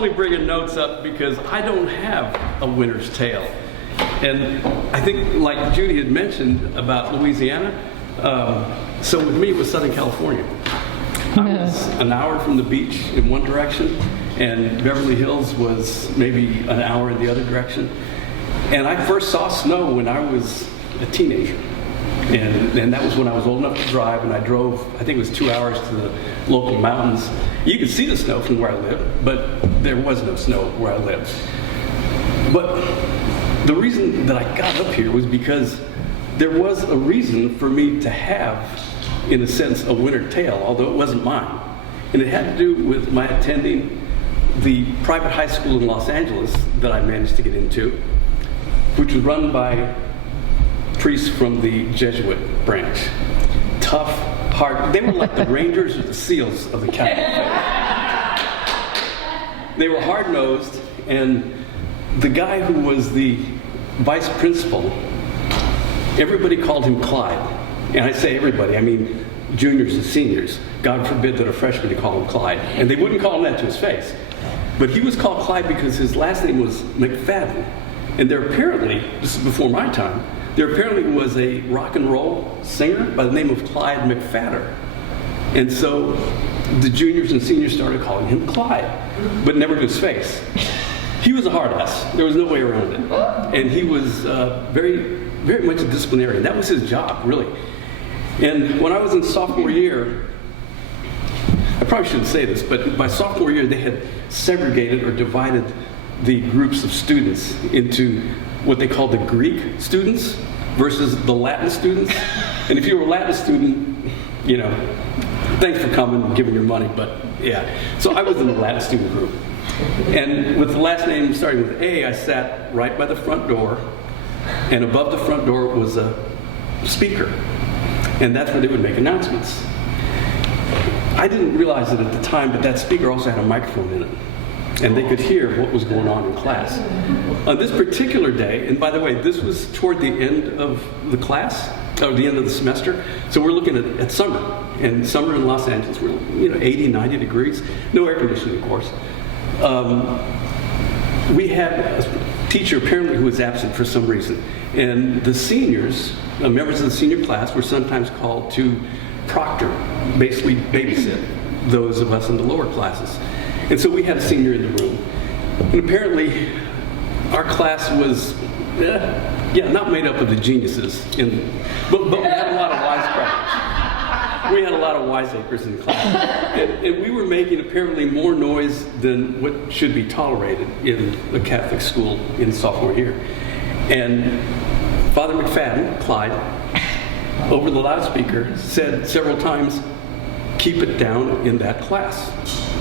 only bringing notes up because I don't have a winter's tale. And I think, like Judy had mentioned about Louisiana, so with me it was Southern California. I was an hour from the beach in one direction, and Beverly Hills was maybe an hour in the other direction. And I first saw snow when I was a teenager. And that was when I was old enough to drive, and I drove, I think it was 2 hours to the local mountains. You could see the snow from where I lived, but there was no snow where I lived. But the reason that I got up here was because there was a reason for me to have, in a sense, a winter tale, although it wasn't mine. And it had to do with my attending the private high school in Los Angeles that I managed to get into, which was run by priests from the Jesuit branch. Tough, hard. They were like the Rangers or the SEALs of the Catholic faith. They were hard-nosed, and the guy who was the vice principal, everybody called him Clyde. And I say everybody, I mean juniors and seniors. God forbid that a freshman would call him Clyde. And they wouldn't call him that to his face. But he was called Clyde because his last name was McFadden. And there apparently, this is before my time, there apparently was a rock and roll singer by the name of Clyde McFadder. And so the juniors and seniors started calling him Clyde, but never to his face. He was a hard ass. There was no way around it. And he was very, very much a disciplinarian. That was his job, really. And when I was in sophomore year, I probably shouldn't say this, but by sophomore year they had segregated or divided the groups of students into what they called the Greek students versus the Latin students. And if you were a Latin student, you know, thanks for coming and giving your money, but yeah. So I was in the Latin student group. And with the last name starting with A, I sat right by the front door, and above the front door was a speaker. And that's where they would make announcements. I didn't realize it at the time, but that speaker also had a microphone in it. And they could hear what was going on in class. On this particular day, and by the way, this was toward the end of the class, or the end of the semester, so we're looking at summer. And summer in Los Angeles, we're 80, 90 degrees, no air conditioning, of course. We had a teacher apparently who was absent for some reason. And the seniors, members of the senior class, were sometimes called to proctor, basically babysit those of us in the lower classes. And so we had a senior in the room. And apparently our class was, not made up of the geniuses, but we had a lot of wisecrackers. We had a lot of wiseacres in class. And we were making apparently more noise than what should be tolerated in a Catholic school in sophomore year. And Father McFadden, Clyde, over the loudspeaker said several times, "Keep it down in that class."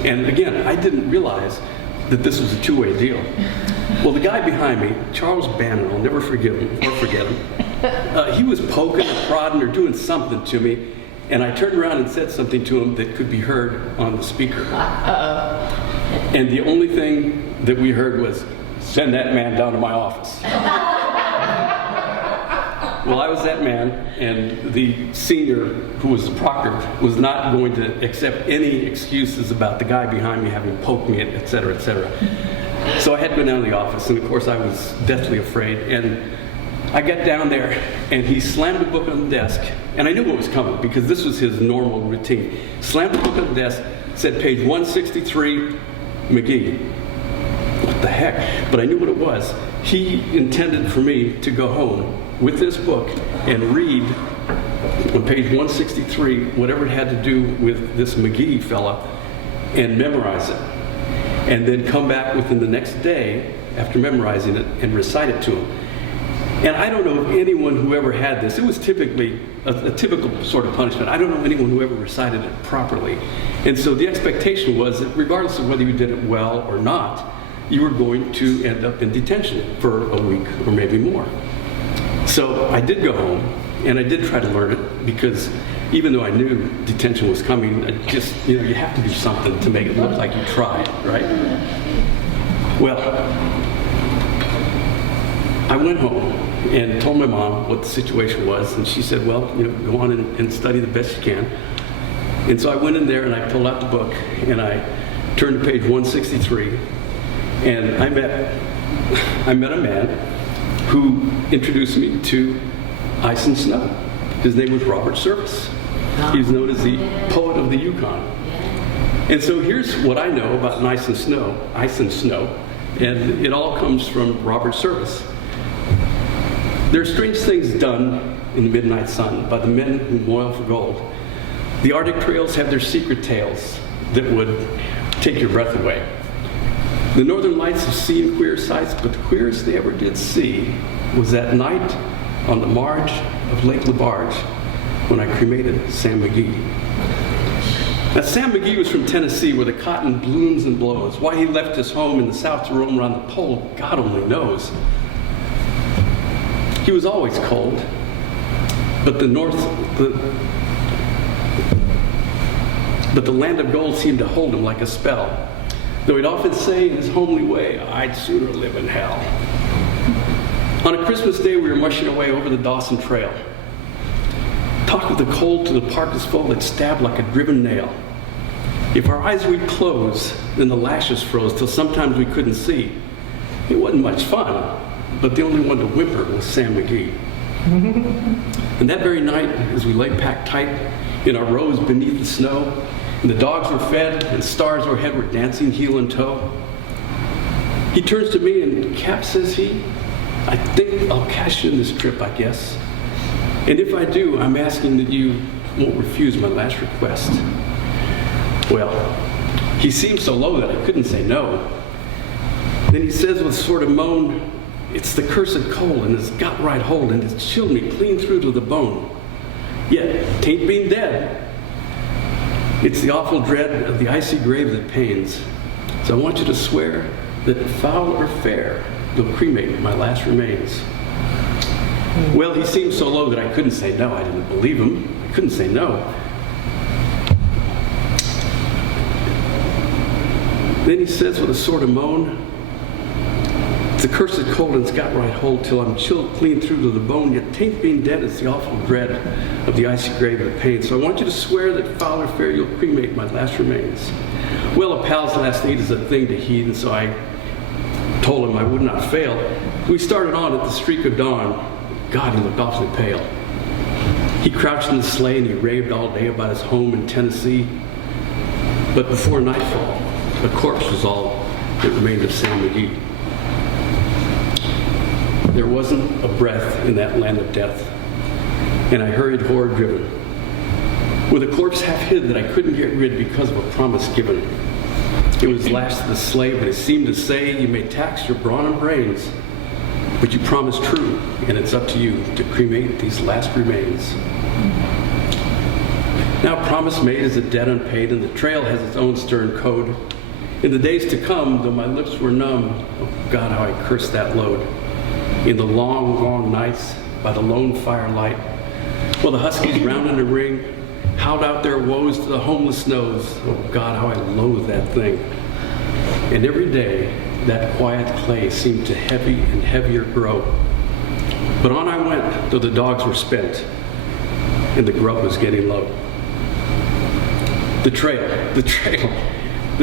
And again, I didn't realize that this was a two-way deal. Well, the guy behind me, Charles Bannon, I'll never forget him, he was poking or prodding or doing something to me, and I turned around and said something to him that could be heard on the speaker. And the only thing that we heard was, "Send that man down to my office." Well, I was that man, and the senior, who was the proctor, was not going to accept any excuses about the guy behind me having poked me, et cetera, et cetera. So I had to go down to the office, and of course I was deathly afraid. And I got down there, and he slammed the book on the desk, and I knew what was coming because this was his normal routine. Slammed the book on the desk, said page 163, McGee. What the heck? But I knew what it was. He intended for me to go home with this book and read on page 163 whatever it had to do with this McGee fella and memorize it. And then come back within the next day after memorizing it and recite it to him. And I don't know of anyone who ever had this. It was typically a typical sort of punishment. I don't know anyone who ever recited it properly. And so the expectation was that regardless of whether you did it well or not, you were going to end up in detention for a week or maybe more. So I did go home, and I did try to learn it, because even though I knew detention was coming, I just, you have to do something to make it look like you tried, right? Well, I went home and told my mom what the situation was, and she said, well, go on and study the best you can. And so I went in there and I pulled out the book and I turned to page 163, And I met a man who introduced me to ice and snow. His name was Robert Service. He's known as the poet of the Yukon. And so here's what I know about ice and snow, and it all comes from Robert Service. There are strange things done in the midnight sun by the men who moil for gold. The Arctic trails have their secret tales that would take your breath away. The Northern Lights have seen queer sights, but the queerest they ever did see was that night on the marge of Lake LaBarge when I cremated Sam McGee. Now, Sam McGee was from Tennessee, where the cotton blooms and blows. Why he left his home in the South to roam around the pole, God only knows. He was always cold, but the land of gold seemed to hold him like a spell. Though he'd often say in his homely way, I'd sooner live in hell. On a Christmas day, we were mushing away over the Dawson Trail. Talked with the cold to the parka's fold that stabbed like a driven nail. If our eyes would close, then the lashes froze till sometimes we couldn't see. It wasn't much fun, but the only one to whimper was Sam McGee. And that very night, as we lay packed tight in our rows beneath the snow, and the dogs were fed and stars overhead were dancing heel and toe, he turns to me and, Cap, says he, I think I'll cash in this trip, I guess. And if I do, I'm asking that you won't refuse my last request. Well, he seemed so low that I couldn't say no. Then he says with a sort of moan, it's the cursed cold and it's got right hold and it's chilled me clean through to the bone. Yet, tain't been dead. It's the awful dread of the icy grave that pains. So I want you to swear that foul or fair, you'll cremate my last remains. Well, he seemed so low that I couldn't say no. I didn't believe him. I couldn't say no. Then he says with a sort of moan, it's the cursed cold and's got right hold till I'm chilled clean through to the bone, yet tain't being dead is the awful dread of the icy grave of pain. So I want you to swear that foul or fair you'll cremate my last remains. Well, a pal's last need is a thing to heed, and so I told him I would not fail. We started on at the streak of dawn. God, he looked awfully pale. He crouched in the sleigh and he raved all day about his home in Tennessee. But before nightfall, a corpse was all that remained of Sam McGee. There wasn't a breath in that land of death, and I hurried horror-driven, with a corpse half hid that I couldn't get rid because of a promise given. It was lashed to the sleigh, but it seemed to say, you may tax your brawn and brains, but you promised true, and it's up to you to cremate these last remains. Now, promise made is a debt unpaid, and the trail has its own stern code. In the days to come, though my lips were numb, oh God, how I cursed that load. In the long, long nights, by the lone firelight, while the huskies round in a ring howled out their woes to the homeless snows, oh God, how I loathed that thing. And every day, that quiet clay seemed to heavy and heavier grow. But on I went, though the dogs were spent, and the grub was getting low. The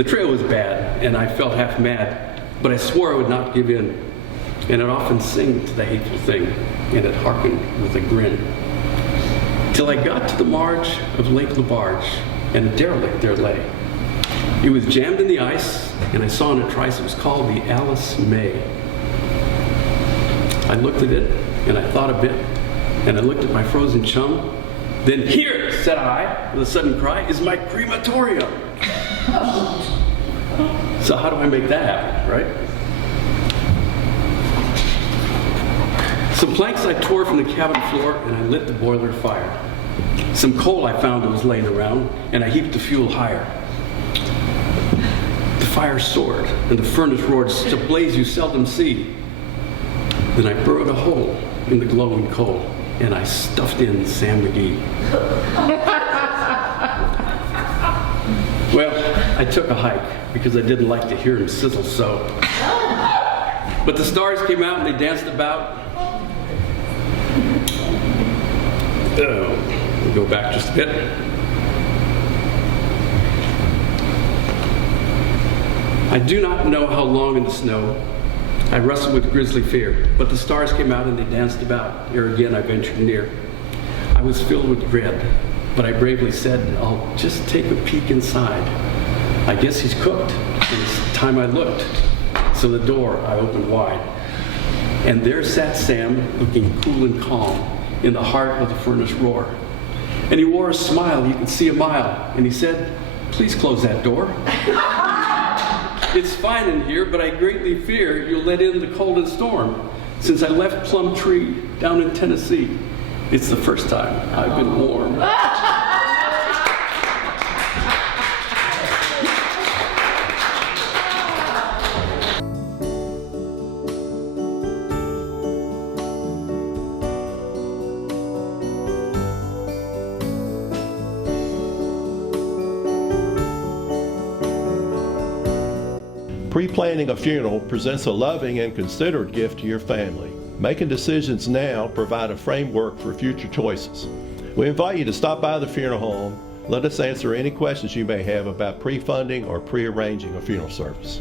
trail was bad, and I felt half mad, but I swore I would not give in. And I'd often sing to the hateful thing, and it hearkened with a grin. Till I got to the marge of Lake LaBarge, and a derelict there lay. It was jammed in the ice, and I saw in a trice it was called the Alice May. I looked at it, and I thought a bit, and I looked at my frozen chum. Then here, said I, with a sudden cry, is my crematorium. So how do I make that happen, right? Some planks I tore from the cabin floor, and I lit the boiler fire. Some coal I found that was laying around, and I heaped the fuel higher. The fire soared, and the furnace roared, such a blaze you seldom see. Then I burrowed a hole in the glowing coal, and I stuffed in Sam McGee. Well, I took a hike, because I didn't like to hear him sizzle so. But the stars came out, and they danced about. We'll go back just a bit. I do not know how long in the snow I wrestled with grisly fear, but the stars came out and they danced about. Ere again I ventured near. I was filled with dread, but I bravely said, I'll just take a peek inside. I guess he's cooked. And it's time I looked. So the door I opened wide. And there sat Sam, looking cool and calm, in the heart of the furnace roar. And he wore a smile you could see a mile. And he said, please close that door. It's fine in here, but I greatly fear you'll let in the cold and storm. Since I left Plum Tree down in Tennessee, it's the first time I've been warm. Pre-planning a funeral presents a loving and considerate gift to your family. Making decisions now provide a framework for future choices. We invite you to stop by the funeral home. Let us answer any questions you may have about pre-funding or pre-arranging a funeral service.